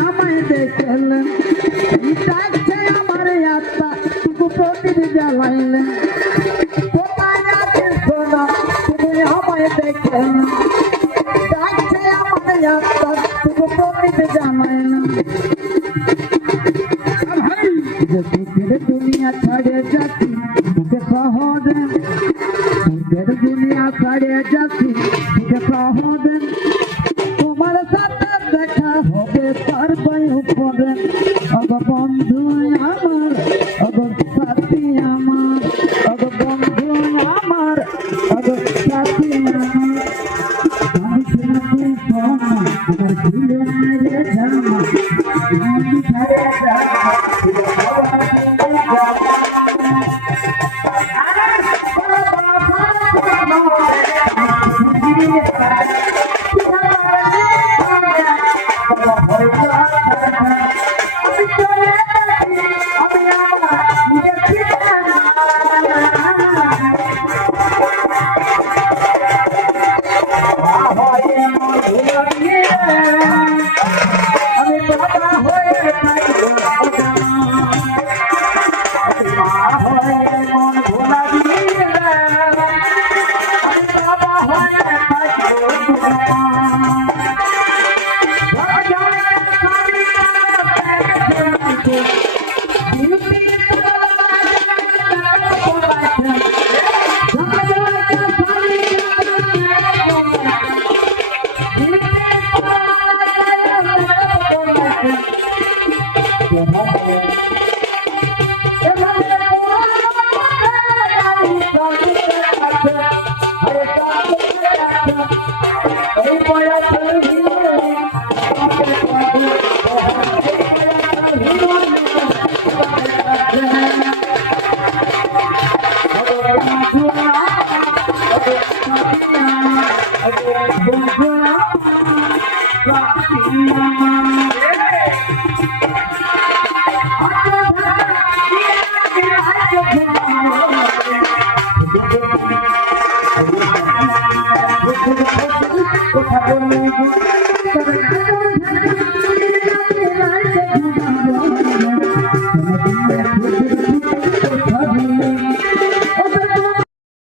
আমায় দেখলেন ডাকছে আমার আত্মা টুকু প্রদীপ জ্বালাইলেন কোথায় আছিস সোনা তুমি আমায় দেখলেন ডাকছে আমার আত্মা টুকু প্রদীপ জ্বালাইলেন দুনিয়া ছাড়ে যাচ্ছি শহরে দুনিয়া ছাড়ে যাচ্ছি শহরে তোমার সাথে দেখা হবে তার উপরে অগ বন্ধু আমার অগ সাথী আমার অগ বন্ধু আমার অগ সাথী আমার আমি শুনছি সোনা আমার ঝুলে মেরে জামা আমি ছাড়ে যাচ্ছি কথা